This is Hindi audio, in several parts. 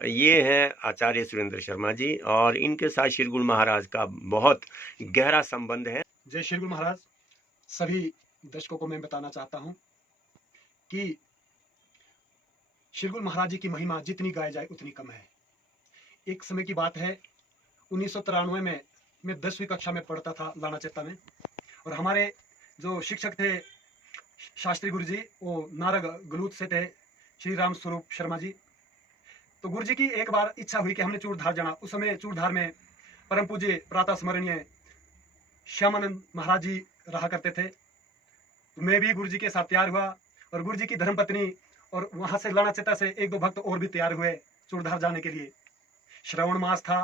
ये हैं आचार्य सुरेंद्र शर्मा जी और इनके साथ श्री गुरु महाराज का बहुत गहरा संबंध है। जय श्री गुरु महाराज। सभी दर्शकों को मैं बताना चाहता हूं कि श्री गुरु महाराज जी की महिमा जितनी गाई जाए उतनी कम है। एक समय की बात है, 1993 में मैं 10वीं कक्षा में पढ़ता था लाना चेत्ता में, और हमारे जो शिक्षक थे शास्त्री गुरु जी, वो नारग गलूत से थे, श्री राम स्वरूप शर्मा जी। तो गुरु जी की एक बार इच्छा हुई कि हमने चूड़धार जाना। उस समय चूड़धार में परम पूज्य प्रातः स्मरणीय श्यामानंद महाराज जी रहा करते थे। तो मैं भी गुरु जी के साथ तैयार हुआ और गुरु जी की धर्मपत्नी और वहां से लाना चेता से एक दो भक्त और भी तैयार हुए चूड़धार जाने के लिए। श्रावण मास था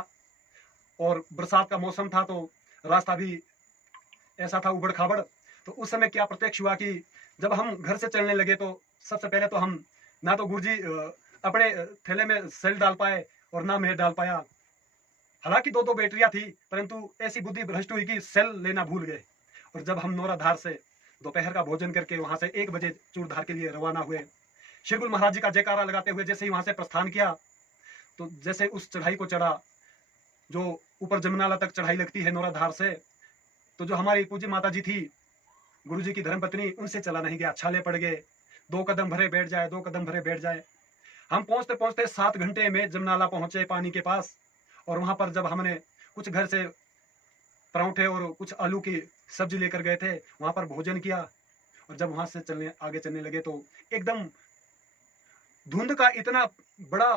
और बरसात का मौसम था, तो रास्ता भी ऐसा था उबड़ खाबड़। तो उस समय क्या प्रत्यक्ष हुआ कि जब हम घर से चलने लगे तो सबसे पहले तो हम ना तो गुरु जी अपने थैले में सेल डाल पाए और ना मैं डाल पाया। हालांकि दो दो बैटरियां थी, परंतु ऐसी बुद्धि भ्रष्ट हुई कि सेल लेना भूल गए। और जब हम नौराधार से दोपहर का भोजन करके वहां से 1 बजे चूड़धार के लिए रवाना हुए, श्री गुरु महाराज जी का जयकारा लगाते हुए जैसे ही वहां से प्रस्थान किया, तो जैसे उस चढ़ाई को चढ़ा जो ऊपर जमनाला तक चढ़ाई लगती है नौराधार से, तो जो हमारी पूज्य माता जी थी गुरु जी की धर्मपत्नी, उनसे चला नहीं गया, छाले पड़ गए। 2 कदम भरे बैठ जाए, 2 कदम भरे बैठ जाए। हम पहुंचते पहुंचते 7 घंटे में जमनाला पहुंचे पानी के पास। और वहां पर जब हमने कुछ घर से परांठे और कुछ आलू की सब्जी लेकर गए थे, वहां पर भोजन किया। और जब वहां से आगे चलने लगे तो एकदम धुंध का इतना बड़ा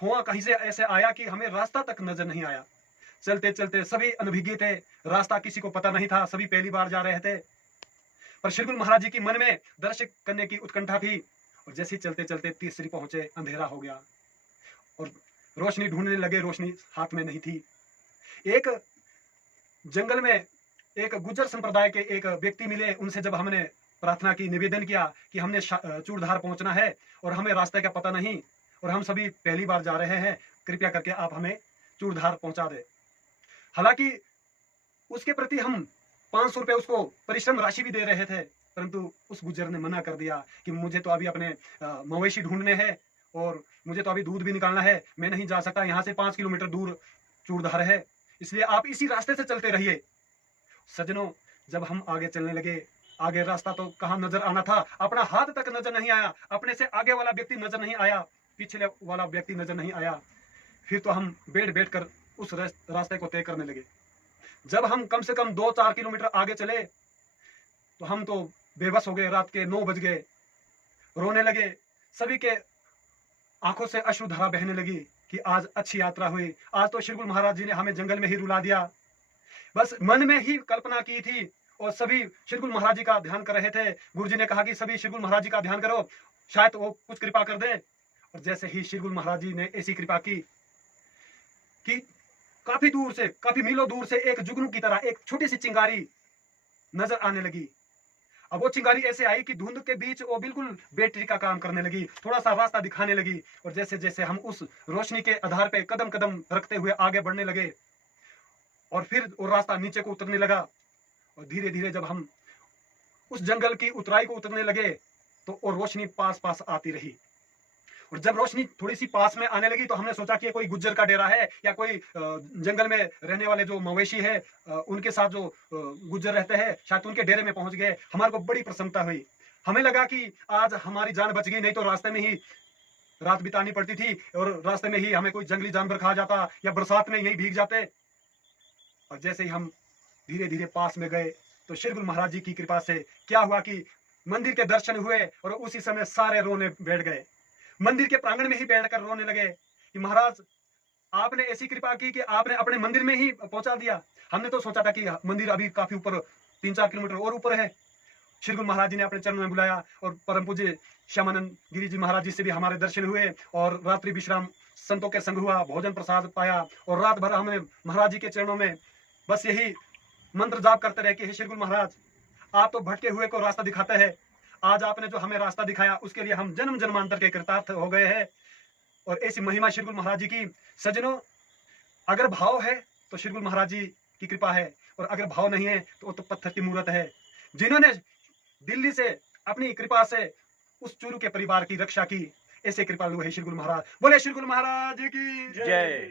धुआं कहीं से ऐसे आया कि हमें रास्ता तक नजर नहीं आया। चलते चलते सभी अनभिज्ञ थे, रास्ता किसी को पता नहीं था, सभी पहली बार जा रहे थे। पर श्री गुरु महाराज जी की मन में दर्शन करने की उत्कंठा थी। और जैसे ही चलते चलते तीसरी पहुंचे, अंधेरा हो गया और रोशनी ढूंढने लगे, रोशनी हाथ में नहीं थी। एक जंगल में एक गुज्जर संप्रदाय के एक व्यक्ति मिले। उनसे जब हमने प्रार्थना की, निवेदन किया कि हमने चूड़धार पहुंचना है और हमें रास्ते का पता नहीं और हम सभी पहली बार जा रहे हैं, कृपया करके आप हमें चूड़धार पहुंचा दे। हालांकि उसके प्रति हम 500 रुपए उसको परिश्रम राशि भी दे रहे थे, परंतु उस गुज्जर ने मना कर दिया कि मुझे तो अभी अपने मवेशी ढूंढने हैं और मुझे तो अभी दूध भी निकालना है, मैं नहीं जा सकता, यहाँ से 5 किलोमीटर दूर चूड़धार है, इसलिए आप इसी रास्ते से चलते रहिए। सज्जनों, जब हम आगे चलने लगे, आगे रास्ता तो कहाँ नजर आना था, अपना हाथ तक नजर नहीं आया, अपने से आगे वाला व्यक्ति नजर नहीं आया, पिछले वाला व्यक्ति नजर नहीं आया। फिर तो हम बैठ बैठ कर उस रास्ते को तय करने लगे। जब हम कम से कम 2-4 किलोमीटर आगे चले तो हम तो बेबस हो गए। रात के 9 बज गए, रोने लगे। सभी के आंखों से अश्रुधारा बहने लगी कि आज अच्छी यात्रा हुई, आज तो श्री गुरु महाराज जी ने हमें जंगल में ही रुला दिया। बस मन में ही कल्पना की थी और सभी श्री गुरु महाराज जी का ध्यान कर रहे थे। गुरु जी ने कहा कि सभी श्री गुरु महाराज जी का ध्यान करो, शायद वो कुछ कृपा कर दे। और जैसे ही श्री गुरु महाराज जी ने ऐसी कृपा की कि काफी दूर से, काफी मीलों दूर से एक जुगनू की तरह एक छोटी सी चिंगारी नजर आने लगी। अब वो चिंगारी ऐसे आई कि धुंध के बीच वो बिल्कुल बैटरी का काम करने लगी, थोड़ा सा रास्ता दिखाने लगी। और जैसे जैसे हम उस रोशनी के आधार पे कदम कदम रखते हुए आगे बढ़ने लगे और फिर वो रास्ता नीचे को उतरने लगा। और धीरे धीरे जब हम उस जंगल की उतराई को उतरने लगे तो वो रोशनी पास पास आती रही। और जब रोशनी थोड़ी सी पास में आने लगी तो हमने सोचा कि कोई गुज्जर का डेरा है या कोई जंगल में रहने वाले जो मवेशी है उनके साथ जो गुज्जर रहते हैं, शायद उनके डेरे में पहुंच गए। हमारे को बड़ी प्रसन्नता हुई। हमें लगा कि आज हमारी जान बच गई, नहीं तो रास्ते में ही रात बितानी पड़ती थी और रास्ते में ही हमें कोई जंगली जानवर खा जाता या बरसात में यही भीग जाते। और जैसे ही हम धीरे धीरे पास में गए तो श्री गुरु महाराज जी की कृपा से क्या हुआ कि मंदिर के दर्शन हुए और उसी समय सारे रोने बैठ गए। मंदिर के प्रांगण में ही बैठकर रोने लगे कि महाराज, आपने ऐसी कृपा की कि आपने अपने मंदिर में ही पहुंचा दिया। हमने तो सोचा था कि मंदिर अभी काफी ऊपर, 3-4 किलोमीटर और ऊपर है। श्री गुरु महाराज जी ने अपने चरणों में बुलाया और परम पूज्य श्यामानंद गिरी जी महाराज जी से भी हमारे दर्शन हुए और रात्रि विश्राम संतों के संग हुआ, भोजन प्रसाद पाया। और रात भर हमने महाराज जी के चरणों में बस यही मंत्र जाप करते रहे कि हे श्री गुरु महाराज, आप तो भटके हुए को रास्ता दिखाते हैं, आज आपने जो हमें रास्ता दिखाया उसके लिए हम जन्म जन्मांतर के कृतार्थ हो गए हैं। और ऐसी महिमा श्री गुरु महाराज जी की। सज्जनों, अगर भाव है तो श्री गुरु महाराज जी की कृपा है, और अगर भाव नहीं है तो वो तो पत्थर की मूर्त है। जिन्होंने दिल्ली से अपनी कृपा से उस चूरू के परिवार की रक्षा की, ऐसे कृपालु है श्री गुरु महाराज। बोले श्री गुरु महाराज की जय।